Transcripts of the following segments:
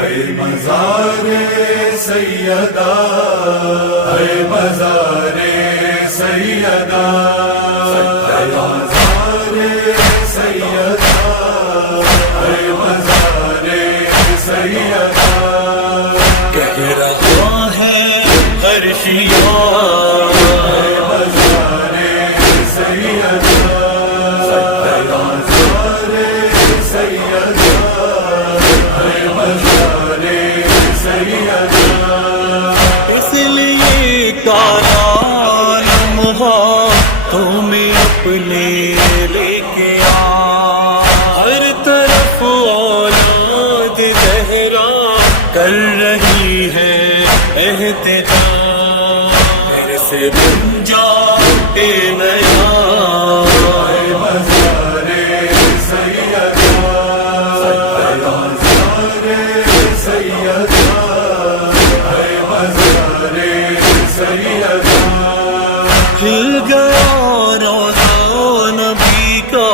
اے مزار سیدہ، اے مزار سیدہ، اے مزار سیدہ، اے مزار سیدہ، کہہ رہا ہے ہر شیعہ تمہیں اپنے لے کے آ، ہر طرف اولاد زہرا کر رہی ہے احتجاج، پھر سے بن جاتے نیا کھل گیا روضہ نبی کا،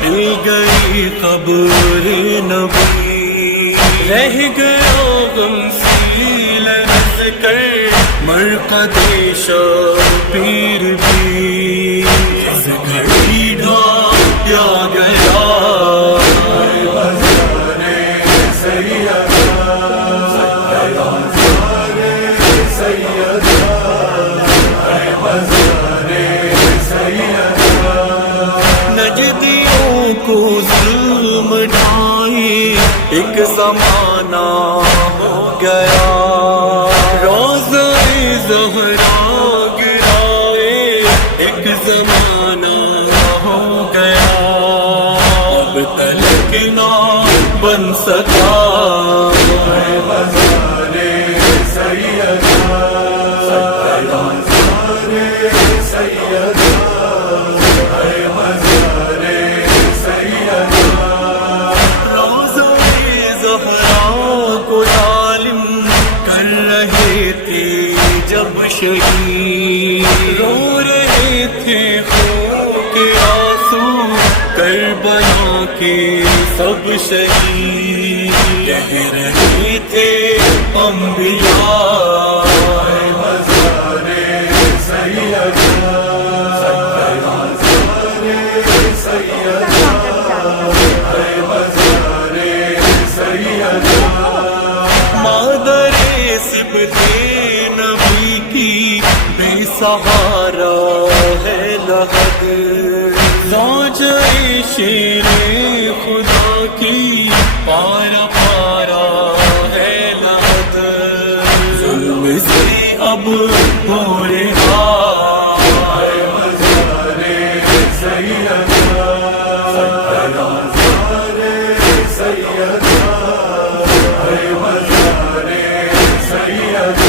مل گئی قبر نبی، رہ گیا غمزیل رز کر مرقد شبیر بھی، اس گھڑی ڈھانپیا گیا نجدیوں کو ظلم ڈھائی، ایک زمانہ ہو گیا روضہ زہرا گرائے، ایک زمانہ ہو گیا اب تلک نہ بن سکا، شہید رو رہے تھے خون کے آنسو، کربلا کے سب شہید کہہ رہے تھے انبیاء، اے مزار سیدہ، اے مزار سیدہ، اے مزار سیدہ، مادر صبح نبی کی بے سہارا ہے لحد، زوجہ شیر خدا کی پارا پارا ہے لحد، ظلم سے اب ہو رہا اے مزار سیدہ، اے مزار سیدہ، اے مزار سیدہ،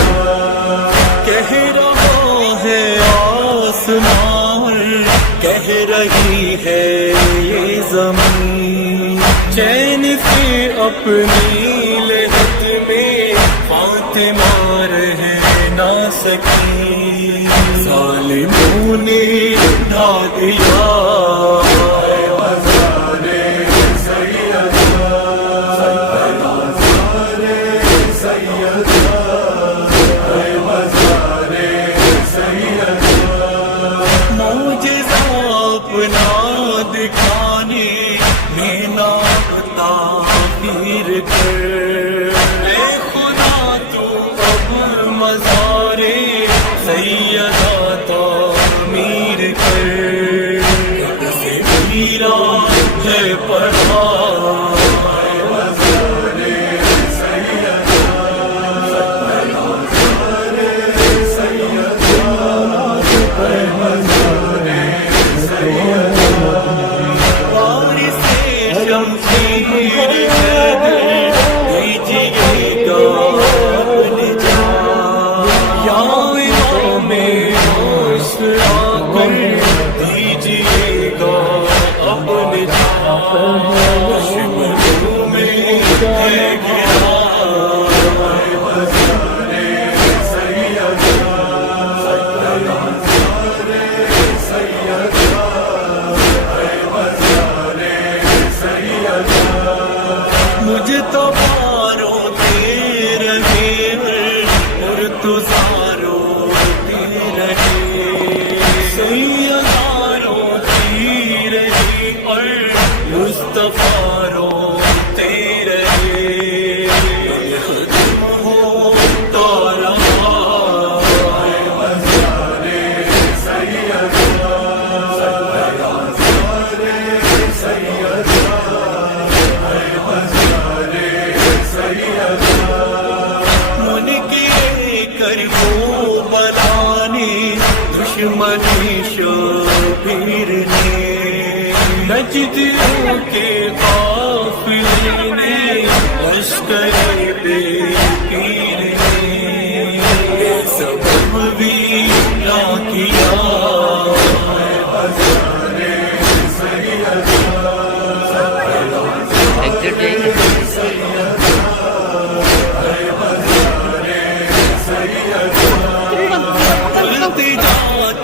کہہ رہا ہے آسمان، کہہ رہی ہے یہ زمین، چین سے اپنی لہت میں فاطمہ رہ نہ سکی، ظالموں نے ڈھا دیا اے مزار سیدہ، اے مزار سیدہ، اے مزار سیدہ، معجزہ اپنا دکھانے میں ناپتا پھر کر، اے خدا تو اب مزار سیدہ تعمیر کر، سے میرا ہے پڑھا اے مزار سیدہ، اے مزار سیدہ، اے مزار سیدہ، وارث شمشیر دیجیے گا اپنی جان، یا امام ہوش آ کر دیجیے گا اپنی جان، شملوں میں ہے گرا اے مزار سیدہ، اے مزار سیدہ، اے مزار سیدہ، مصطفیٰ روتے رہے ختم ہوتا رہا دشمنی شبیر نے نجدیوں کے قافلے نے لشکر بے پیر نے یہ سبب بھی نہ کیا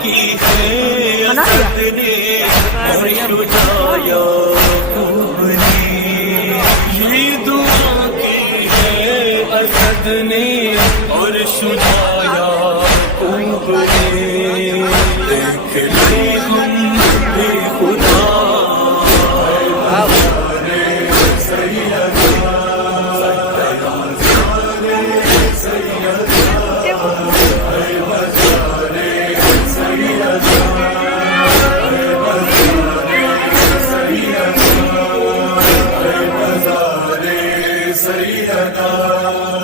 کی ہے اسد نے اور شجاع یعقوب نے یہ دعا کی ہے اسد نے اور شجاع یعقوب نے دیکھ لے ہم بے خدا سیدنا